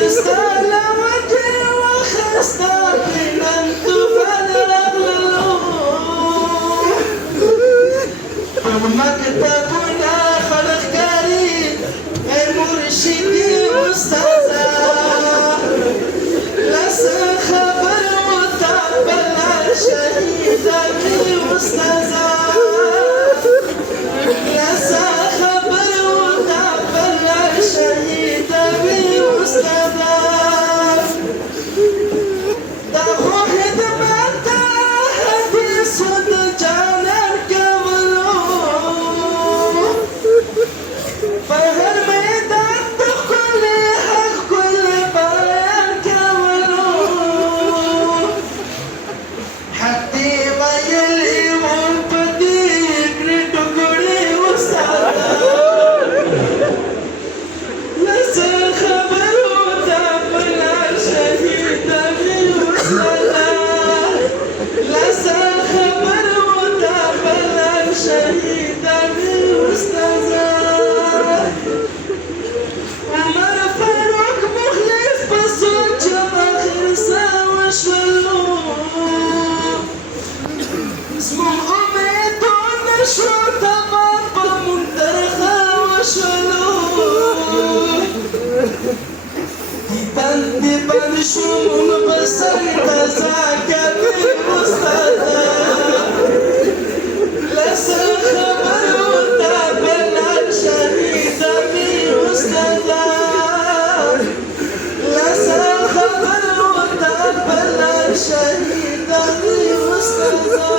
تستاهل وجهي وخستك لن تفلل يومك تكون خلق كريم مرشدي أستاذة لسه خبر وتقبل شهيدة أستاذة لسه خبر وتقبل شهيدة أستاذة تاخد متى هدي صد جانك فهر ميدان كل حق كل بيان كولو حتى غير وبديك لتقولي وسعدا لسه خبر وتقبل شهيدة وسعدا لسه خبر وتقبل شهيدة وسعدا عمر فاروق مخلص بصوت جمع خرسة وشلو اسمه أميت ونشرة بابا منترخة وشلو ديبان شمون بسيطة زاكا بالمستدى لسه خبر وتقبل شهيدة بأستاذة لسه خبر وتقبل شهيدة بأستاذة